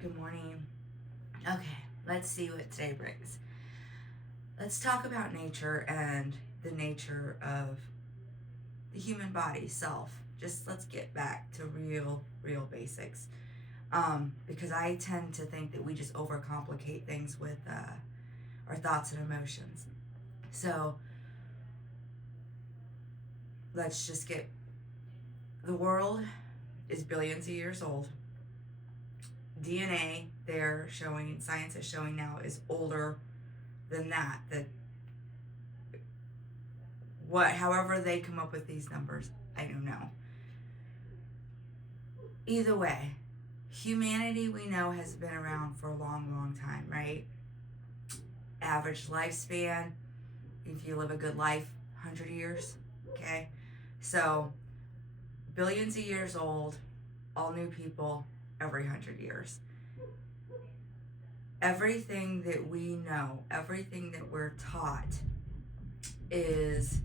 Good morning. Okay, let's see what today brings. Let's talk about nature and the nature of the human body, self. Just let's get back to real basics. Because I tend to think that we just overcomplicate things with our thoughts and emotions. So let's just get the world is billions of years old. DNA, they're showing, science is showing now, is older than that. That however they come up with these numbers, I don't know. Either way, humanity we know has been around for a long time, right? Average lifespan, if you live a good life, 100 years. Okay, so billions of years old, all new people every 100 years. Everything that we know, everything that we're taught is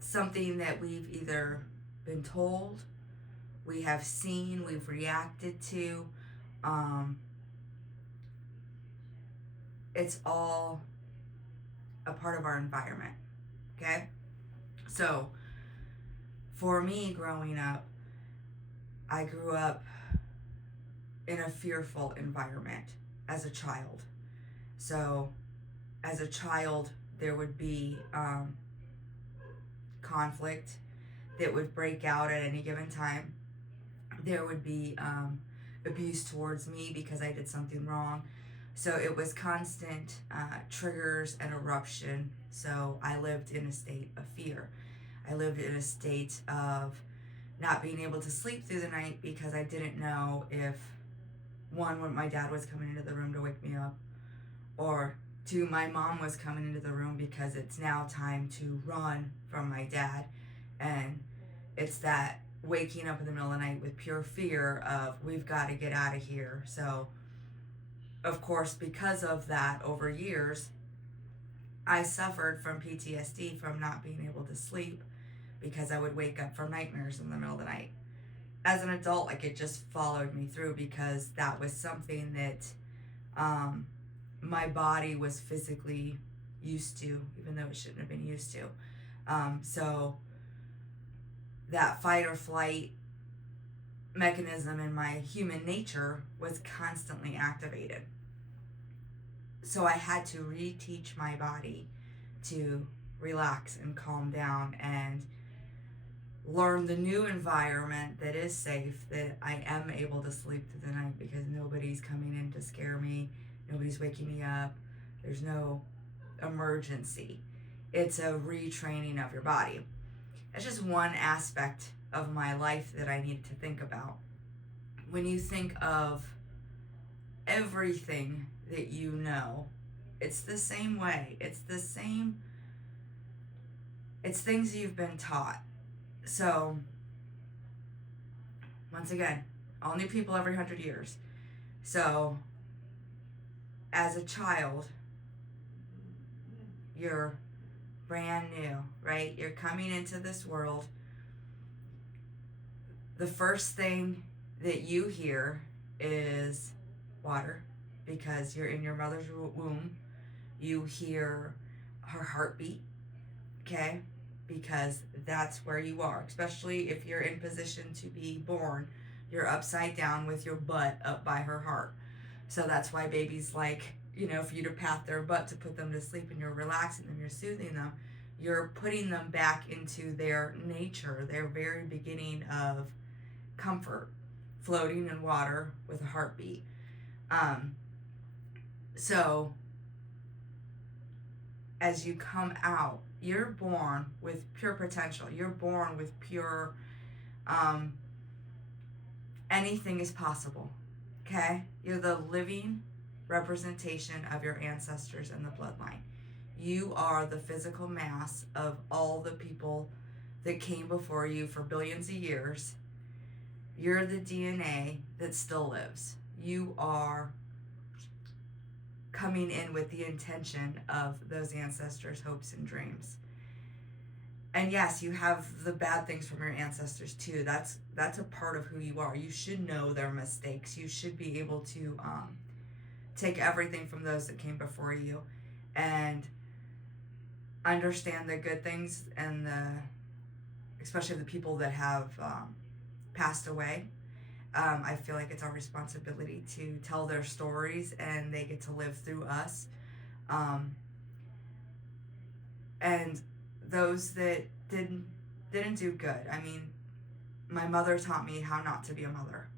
something that we've either been told, we have seen, we've reacted to. Um, it's all a part of our environment. Okay? So, for me growing up, I grew up in a fearful environment as a child. So, as a child, there would be conflict that would break out at any given time. There would be abuse towards me because I did something wrong. So it was constant triggers and eruption. So I lived in a state of fear. I lived in a state of not being able to sleep through the night because I didn't know if, one, when my dad was coming into the room to wake me up, or two, my mom was coming into the room because it's now time to run from my dad. And it's that waking up in the middle of the night with pure fear of, we've got to get out of here. So, of course, because of that, over years, I suffered from PTSD from not being able to sleep because I would wake up from nightmares in the middle of the night. As an adult, like, it just followed me through because that was something that um, my body was physically used to, even though it shouldn't have been used to. So that fight or flight mechanism in my human nature was constantly activated. So I had to reteach my body to relax and calm down and learn the new environment that is safe, that I am able to sleep through the night because nobody's coming in to scare me, nobody's waking me up, there's no emergency. It's a retraining of your body. That's just one aspect of my life that I need to think about. When you think of everything that you know, it's the same way. It's things you've been taught. So, once again, all new people every 100 years. So, as a child, you're brand new, right? You're coming into this world. The first thing that you hear is water because you're in your mother's womb. You hear her heartbeat, okay? Because that's where you are, especially if you're in position to be born. You're upside down with your butt up by her heart. So that's why babies like, for you to pat their butt to put them to sleep and you're relaxing them, you're soothing them. You're putting them back into their nature, their very beginning of comfort, floating in water with a heartbeat. Um, so as you come out, you're born with pure potential. You're born with pure, um, anything is possible. Okay? You're the living representation of your ancestors and the bloodline. You are the physical mass of all the people that came before you for billions of years. You're the DNA that still lives. You are coming in with the intention of those ancestors' hopes and dreams. And yes, you have the bad things from your ancestors too. That's a part of who you are. You should know their mistakes. You should be able to take everything from those that came before you, and understand the good things, and especially the people that have passed away. I feel like it's our responsibility to tell their stories, and they get to live through us. Um, and those that didn't do good. I mean, my mother taught me how not to be a mother,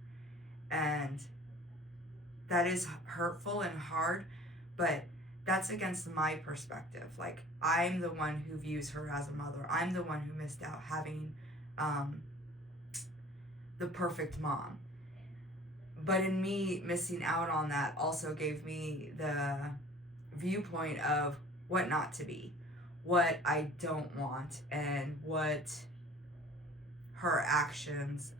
and that is hurtful and hard, but that's against my perspective. Like, I'm the one who views her as a mother. I'm the one who missed out having um, the perfect mom. But in me missing out on that also gave me the viewpoint of what not to be, what I don't want, and what her actions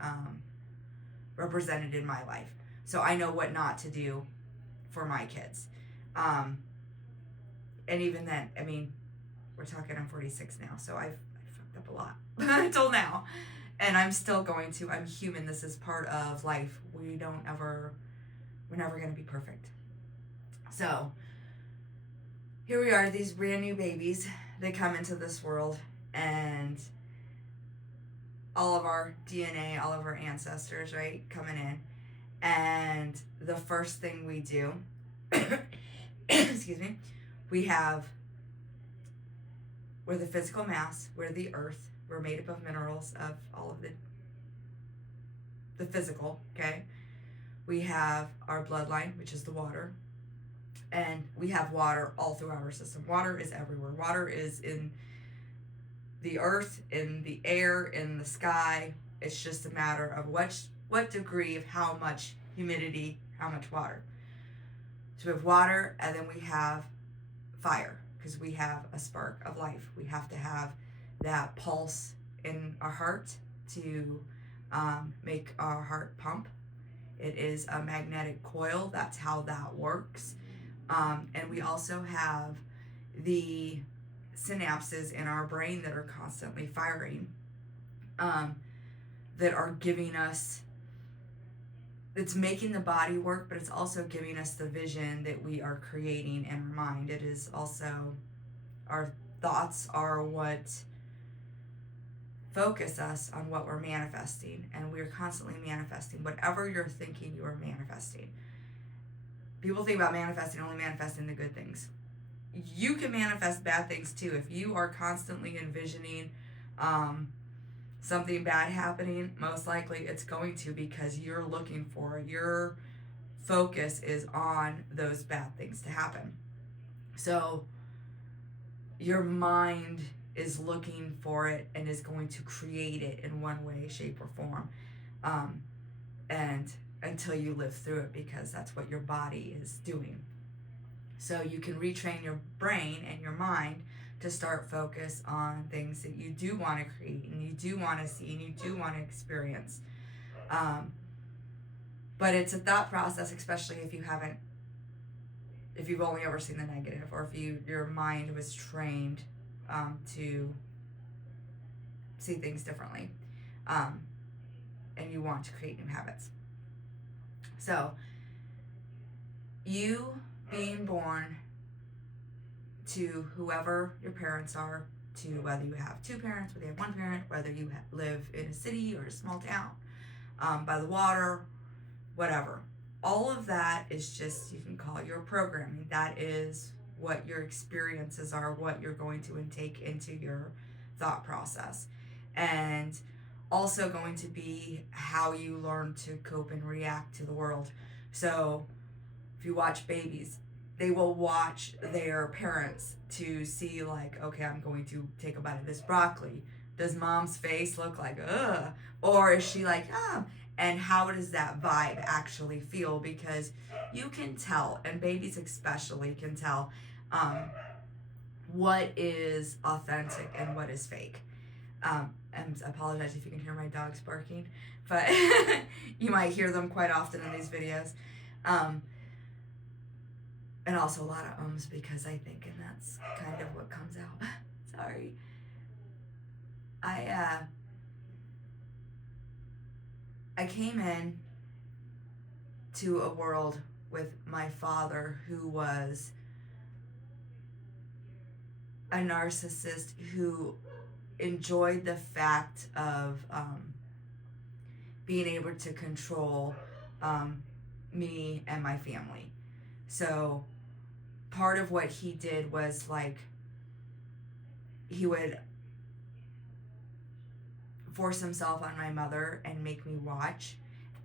represented in my life. So I know what not to do for my kids. Um, and even then, I mean, we're talking, I'm 46 now, so I fucked up a lot until now. And I'm still going to. I'm human. This is part of life. We're never going to be perfect. So here we are, these brand new babies. They come into this world, and all of our DNA, all of our ancestors, right, coming in. And the first thing we do, excuse me, we're the physical mass, we're the earth, we're made up of minerals, of all of the physical, okay? We have our bloodline, which is the water, and we have water all throughout our system. Water is everywhere. Water is in the earth, in the air, in the sky. It's just a matter of what degree of how much humidity, how much water. So we have water, and then we have fire, because we have a spark of life. We have to have that pulse in our heart to make our heart pump. It is a magnetic coil. That's how that works. And we also have the synapses in our brain that are constantly firing, that are giving us, it's making the body work, but it's also giving us the vision that we are creating in our mind. It is also, our thoughts are what focus us on what we're manifesting, and we're constantly manifesting. Whatever you're thinking, you are manifesting. People think about only manifesting the good things. You can manifest bad things too. If you are constantly envisioning something bad happening, most likely it's going to, because you're looking for it. Your focus is on those bad things to happen. So your mind is looking for it and is going to create it in one way, shape, or form. And until you live through it, because that's what your body is doing. So you can retrain your brain and your mind to start focus on things that you do want to create, and you do want to see, and you do want to experience. But it's a thought process, especially if you've only ever seen the negative, or if your mind was trained to see things differently, and you want to create new habits. So you being born to whoever your parents are, to whether you have two parents, whether you have one parent, whether you live in a city or a small town, by the water, whatever. All of that is just, you can call it your programming. That is what your experiences are, what you're going to intake into your thought process. And also going to be how you learn to cope and react to the world. So if you watch babies, they will watch their parents to see, like, okay, I'm going to take a bite of this broccoli. Does mom's face look like, ugh? Or is she like, ah? And how does that vibe actually feel? Because you can tell, and babies especially can tell, what is authentic and what is fake. And I apologize if you can hear my dogs barking, but you might hear them quite often in these videos. And also a lot of ums, because I think, and that's kind of what comes out. Sorry. I I came in to a world with my father, who was a narcissist who enjoyed the fact of being able to control me and my family. So part of what he did was like he would force himself on my mother and make me watch.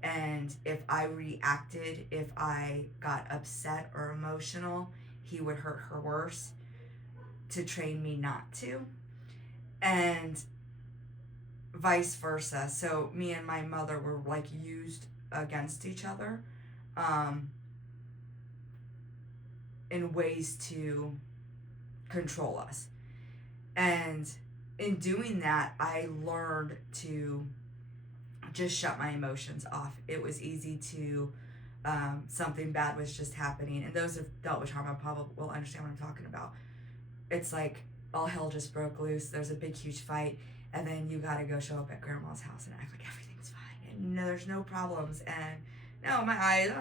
And if I reacted, if I got upset or emotional, he would hurt her worse to train me not to. And vice versa. So me and my mother were like used against each other in ways to control us. And in doing that, I learned to just shut my emotions off. It was easy to, something bad was just happening. And those who've dealt with trauma probably will understand what I'm talking about. It's like all hell just broke loose. There's a big, huge fight. And then you got to go show up at grandma's house and act like everything's fine. And there's no problems. And no, my eyes,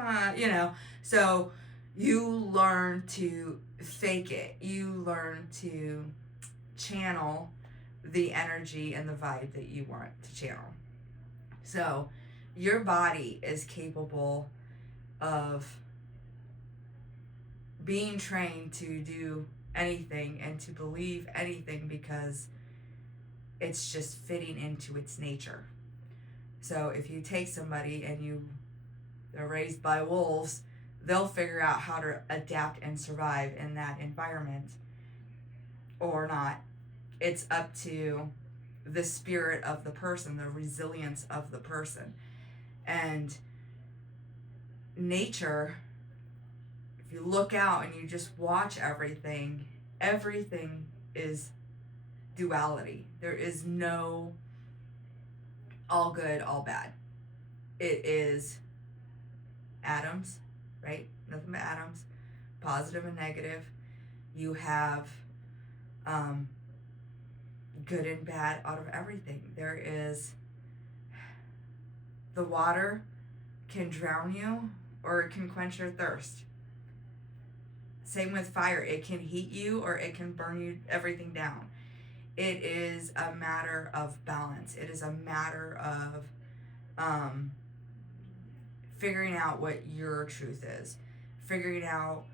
So you learn to fake it. You learn to channel the energy and the vibe that you want to channel. So your body is capable of being trained to do anything and to believe anything because it's just fitting into its nature. So if you take somebody and they're raised by wolves, they'll figure out how to adapt and survive in that environment or not. It's up to the spirit of the person, the resilience of the person. And nature, if you look out and you just watch everything is duality. There is no all good, all bad. It is atoms, right? Nothing but atoms, positive and negative. You have good and bad out of everything. There is the water can drown you or it can quench your thirst. Same with fire. It can heat you or it can burn you everything down. It is a matter of balance. It is a matter of figuring out what your truth is, figuring out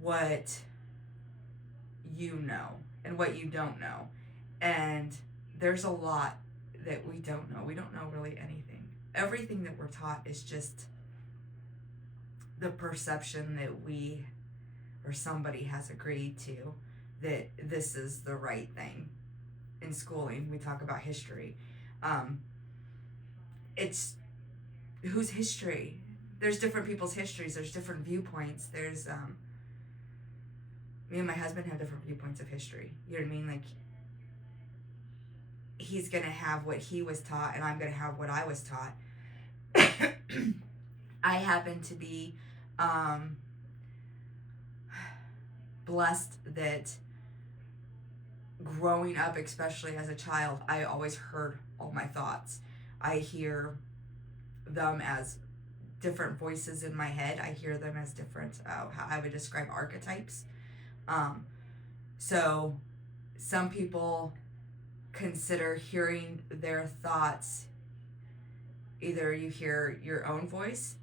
what you know and what you don't know. And there's a lot that we don't know. We don't know really anything. Everything that we're taught is just the perception that we or somebody has agreed to, that this is the right thing. In schooling, we talk about history. It's whose history? There's different people's histories. There's different viewpoints. There's me and my husband have different viewpoints of history. You know what I mean? Like, he's gonna have what he was taught, and I'm gonna have what I was taught. I happen to be blessed that growing up, especially as a child, I always heard all my thoughts. I hear them as different voices in my head. I hear them as different, how I would describe archetypes. So some people consider hearing their thoughts, either you hear your own voice,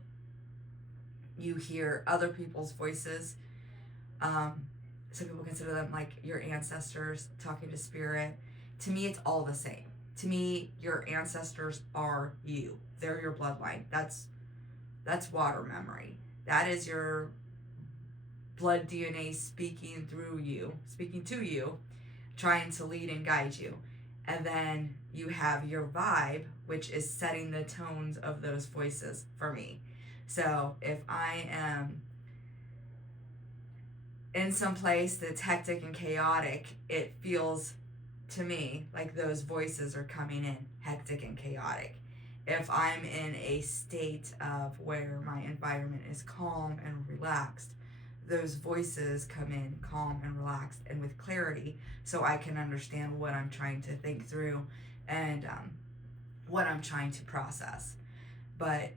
you hear other people's voices. Some people consider them like your ancestors talking to spirit. To me, it's all the same. To me, your ancestors are you. They're your bloodline. That's water memory. That is your blood DNA speaking through you, speaking to you, trying to lead and guide you. And then you have your vibe, which is setting the tones of those voices for me. So if I am in some place that's hectic and chaotic, it feels to me like those voices are coming in hectic and chaotic. If I'm in a state of where my environment is calm and relaxed, those voices come in calm and relaxed and with clarity, so I can understand what I'm trying to think through and what I'm trying to process. But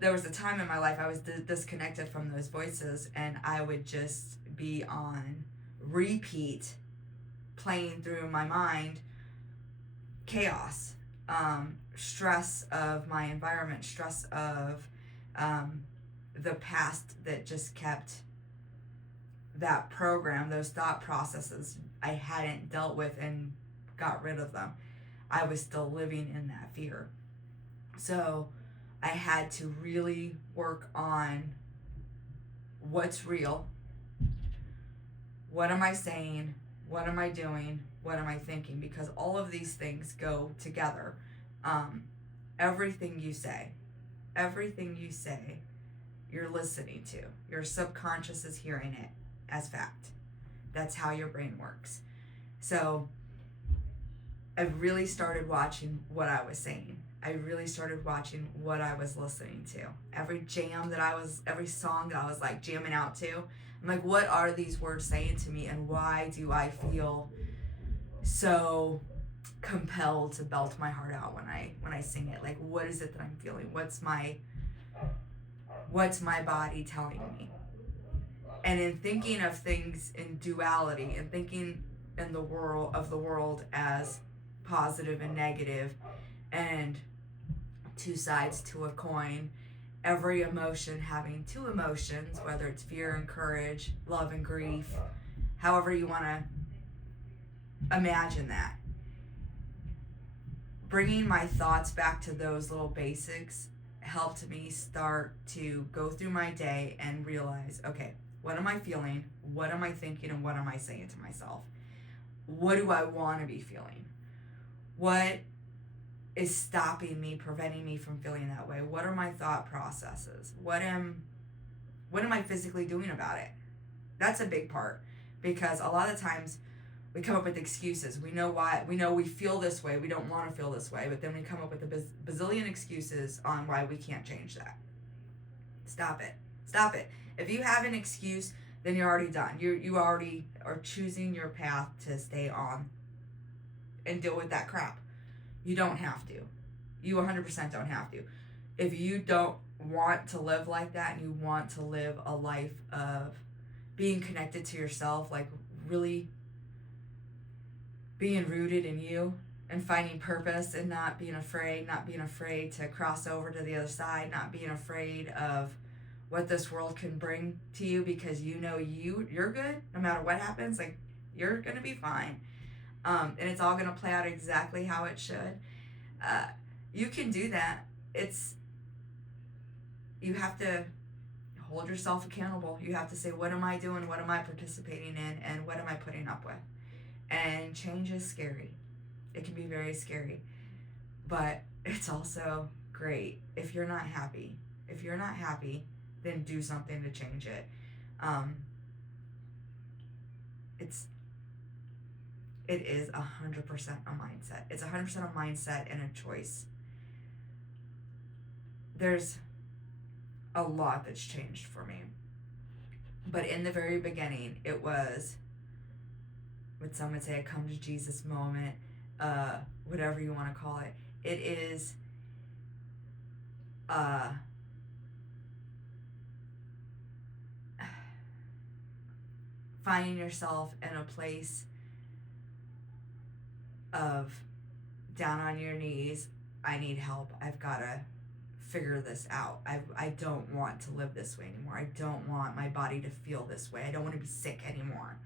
there was a time in my life I was disconnected from those voices, and I would just be on repeat, playing through my mind chaos, stress of my environment, stress of the past that just kept that program, those thought processes I hadn't dealt with and got rid of them. I was still living in that fear. So I had to really work on what's real, what am I saying, what am I doing, what am I thinking, because all of these things go together. Everything you say, you're listening to. Your subconscious is hearing it as fact. That's how your brain works. So I really started watching what I was saying. I really started watching what I was listening to. Every song that I was like jamming out to, I'm like, what are these words saying to me, and why do I feel so compelled to belt my heart out when I sing it? Like, what is it that I'm feeling? What's my body telling me? And in thinking of things in duality, and thinking in the world as positive and negative, and two sides to a coin, every emotion having two emotions, whether it's fear and courage, love and grief, however you want to imagine that. Bringing my thoughts back to those little basics helped me start to go through my day and realize, okay, what am I feeling? What am I thinking? And what am I saying to myself? What do I want to be feeling? What is stopping me, preventing me from feeling that way? What are my thought processes? What am I physically doing about it? That's a big part, because a lot of times we come up with excuses. We know why. We know we feel this way. We don't want to feel this way, but then we come up with a bazillion excuses on why we can't change that. Stop it. If you have an excuse, then you're already done. You already are choosing your path to stay on and deal with that crap. You don't have to. You 100% don't have to. If you don't want to live like that, and you want to live a life of being connected to yourself, like really being rooted in you and finding purpose, and not being afraid to cross over to the other side, not being afraid of what this world can bring to you, because you know you're good no matter what happens. Like, you're gonna be fine, and it's all gonna play out exactly how it should. You can do that. You have to hold yourself accountable. You have to say, what am I doing? What am I participating in? And what am I putting up with? And change is scary. It can be very scary, but it's also great. If you're not happy, then do something to change it. It is 100% a mindset. It's 100% a mindset and a choice. There's a lot that's changed for me. But in the very beginning, it was what some would say a come to Jesus moment, whatever you want to call it. It is finding yourself in a place of down on your knees. I need help. I've got to figure this out. I don't want to live this way anymore. I don't want my body to feel this way. I don't want to be sick anymore.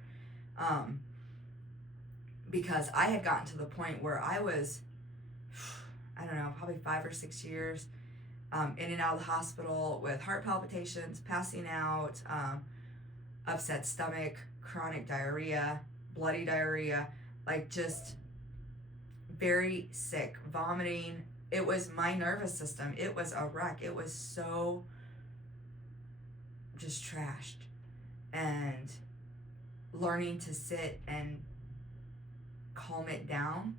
Because I had gotten to the point where I was, I don't know, probably 5 or 6 years in and out of the hospital with heart palpitations, passing out, upset stomach, chronic diarrhea, bloody diarrhea, like just very sick, vomiting. It was my nervous system. It was a wreck. It was so just trashed. And learning to sit and calm it down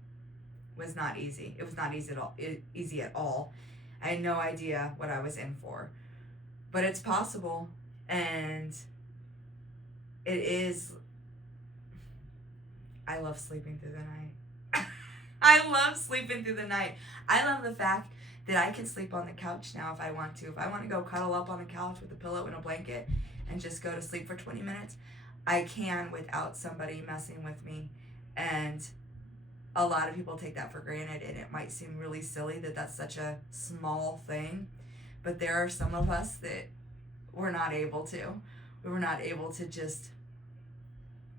was not easy. It was not easy at all. I had no idea what I was in for. But it's possible. And it is, I love sleeping through the night. I love sleeping through the night. I love the fact that I can sleep on the couch now if I want to. If I want to go cuddle up on the couch with a pillow and a blanket and just go to sleep for 20 minutes, I can without somebody messing with me. And a lot of people take that for granted, and it might seem really silly that that's such a small thing. But there are some of us that we're not able to. We were not able to just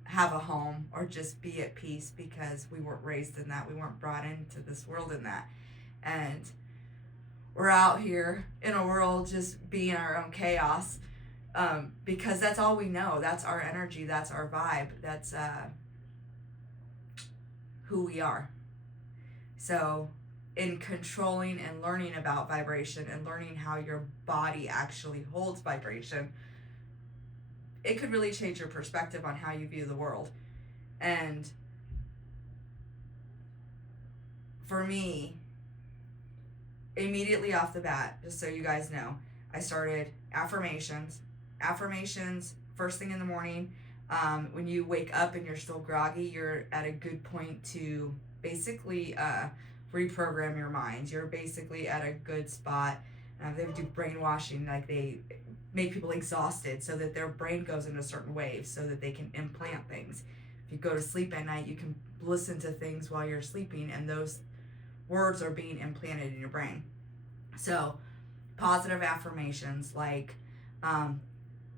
have a home or just be at peace because we weren't raised in that. We weren't brought into this world in that. And we're out here in a world just being our own chaos, because that's all we know. That's our energy. That's our vibe. That's who we are. So, in controlling and learning about vibration and learning how your body actually holds vibration, it could really change your perspective on how you view the world. And for me, immediately off the bat, just so you guys know, I started affirmations. Affirmations first thing in the morning. When you wake up and you're still groggy, you're at a good point to basically reprogram your mind. You're basically at a good spot. They do brainwashing, like they make people exhausted so that their brain goes into certain waves so that they can implant things. If you go to sleep at night, you can listen to things while you're sleeping, and those words are being implanted in your brain. So, positive affirmations, like I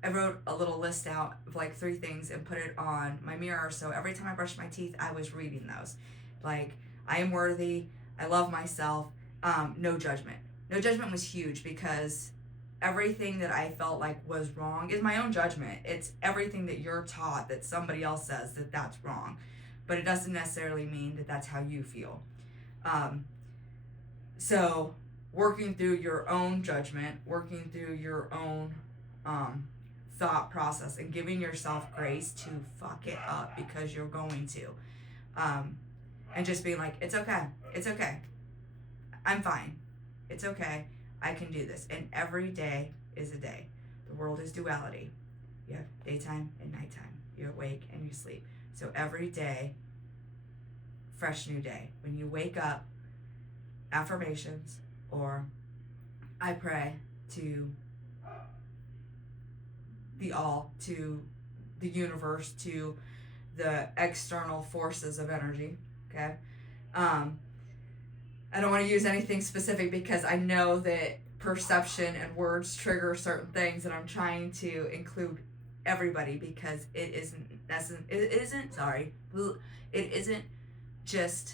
wrote a little list out of like 3 things and put it on my mirror. So every time I brushed my teeth, I was reading those. Like, I am worthy. I love myself. No judgment. No judgment was huge because everything that I felt like was wrong is my own judgment. It's everything that you're taught that somebody else says that that's wrong. But it doesn't necessarily mean that that's how you feel. So working through your own judgment, working through your own thought process, and giving yourself grace to fuck it up because you're going to. And just being like, it's okay. It's okay. I'm fine. It's okay. I can do this. And every day is a day. The world is duality. You have daytime and nighttime. You're awake and you sleep. So every day, fresh new day. When you wake up, affirmations, or I pray to the all, to the universe, to the external forces of energy. Okay. I don't want to use anything specific because I know that perception and words trigger certain things, and I'm trying to include everybody because it isn't just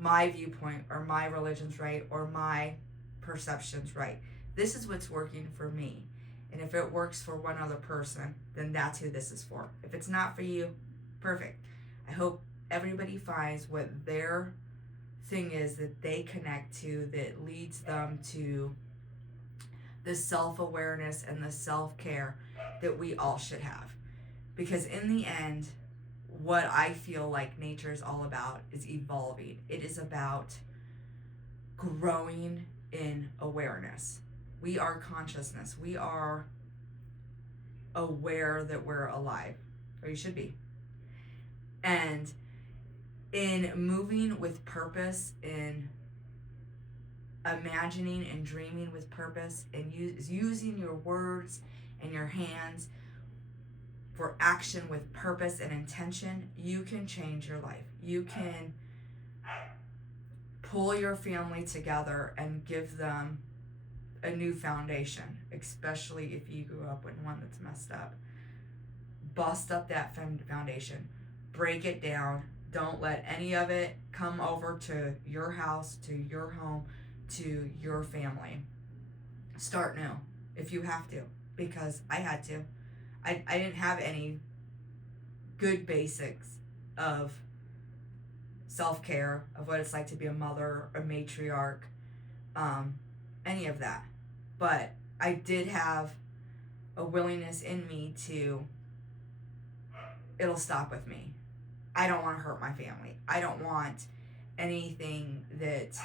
my viewpoint or my religion's right or my perception's right. This is what's working for me. And if it works for one other person, then that's who this is for. If it's not for you, perfect. I hope everybody finds what their thing is that they connect to, that leads them to the self-awareness and the self-care that we all should have. Because in the end, what I feel like nature is all about is evolving. It is about growing in awareness. We are consciousness. We are aware that we're alive, or you should be. And in moving with purpose, in imagining and dreaming with purpose, and using your words and your hands for action with purpose and intention, you can change your life. You can pull your family together and give them a new foundation, especially if you grew up with one that's messed up. Bust up that foundation. Break it down. Don't let any of it come over to your house, to your home, to your family. Start new if you have to, because I had to. I didn't have any good basics of self-care, of what it's like to be a mother, a matriarch, any of that. But I did have a willingness in me to, it'll stop with me. I don't want to hurt my family. I don't want anything that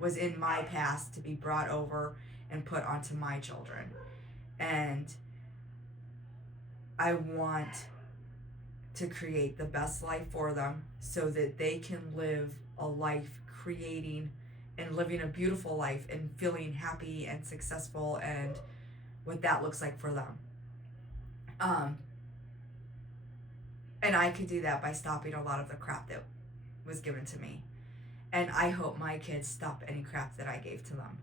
was in my past to be brought over and put onto my children. And I want to create the best life for them so that they can live a life creating and living a beautiful life and feeling happy and successful and what that looks like for them. And I could do that by stopping a lot of the crap that was given to me. And I hope my kids stop any crap that I gave to them,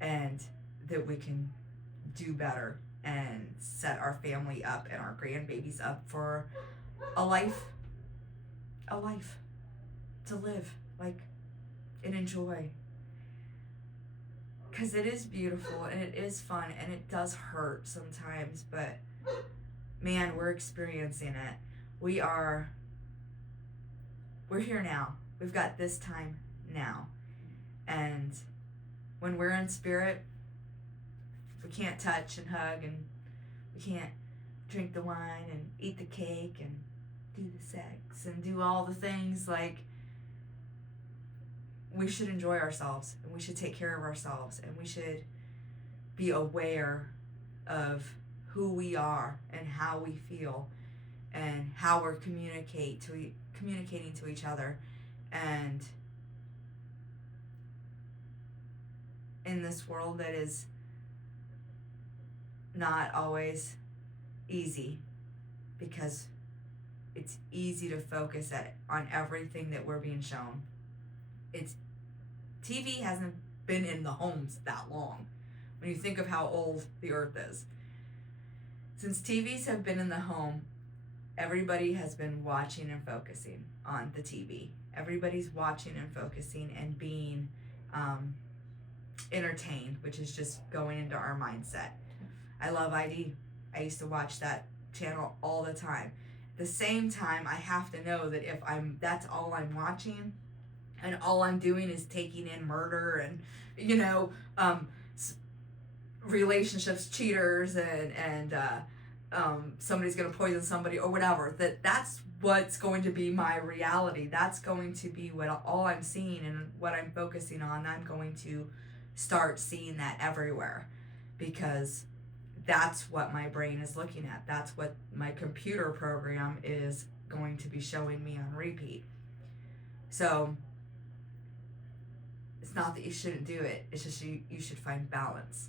and that we can do better and set our family up and our grandbabies up for a life to live, like, and enjoy. Because it is beautiful and it is fun and it does hurt sometimes, but man, we're experiencing it. We're here now. We've got this time now. And when we're in spirit, we can't touch and hug, and we can't drink the wine and eat the cake and do the sex and do all the things. Like, we should enjoy ourselves, and we should take care of ourselves, and we should be aware of who we are and how we feel and how we're communicating to each other. And in this world that is not always easy, because it's easy to focus on everything that we're being shown. TV hasn't been in the homes that long. When you think of how old the earth is, since TVs have been in the home, everybody has been watching and focusing on the TV. Everybody's watching and focusing and being entertained, which is just going into our mindset. I love ID. I used to watch that channel all the time. At the same time, I have to know that if that's all I'm watching, and all I'm doing is taking in murder and, relationships, cheaters, and somebody's going to poison somebody or whatever, that's what's going to be my reality. That's going to be all I'm seeing and what I'm focusing on. I'm going to start seeing that everywhere, because that's what my brain is looking at. That's what my computer program is going to be showing me on repeat. So it's not that you shouldn't do it. It's just you should find balance.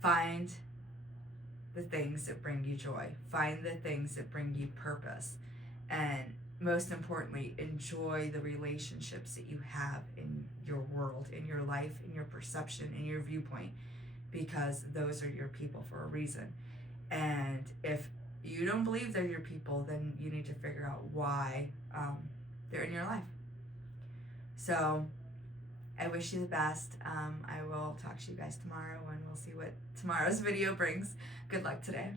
Find the things that bring you joy. Find the things that bring you purpose. And most importantly, enjoy the relationships that you have in your world, in your life, in your perception, in your viewpoint, because those are your people for a reason. And if you don't believe they're your people, then you need to figure out why they're in your life. So I wish you the best. I will talk to you guys tomorrow, and we'll see what tomorrow's video brings. Good luck today.